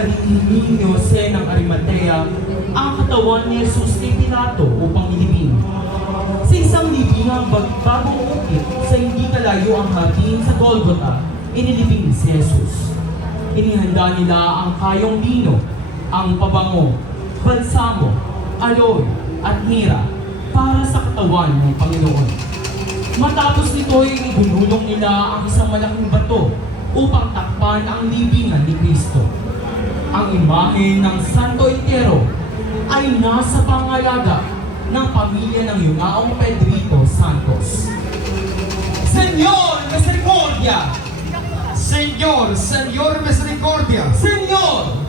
dalhin ni Jose ng Arimatea ang katawan ni Jesus kay Pilato upang ilibing. Sa isang libingang bagong ukit sa hindi kalayo ang hardin sa Golgotha, inilibing si Jesus. Inihanda nila ang kayong lino, ang pabango, balsamo, aloy, at mira para sa katawan ng Panginoon. Matapos nito'y ibinulong nila ang isang malaking bato upang takpan ang libingan ni Kristo. Ang imahe ng Santo Entero ay nasa pangalaga ng pamilya ng Yunaong Pedrito Santos. Señor Misericordia! Señor Misericordia! Señor